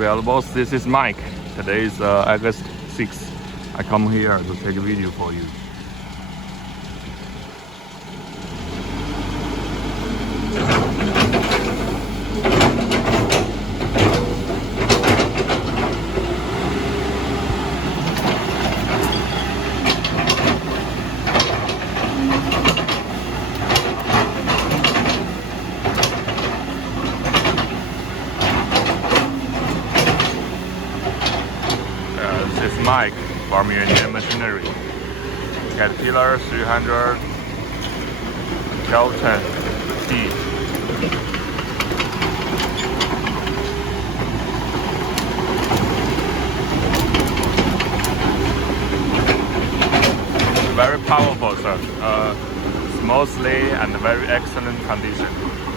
Okay, boss, this is Mike. Today is August 6th. I come here to take a video for you. This is Mike from YUANJIAN Machinery. Caterpillar 300 Kelton T. Very powerful, sir. Smoothly and very excellent condition.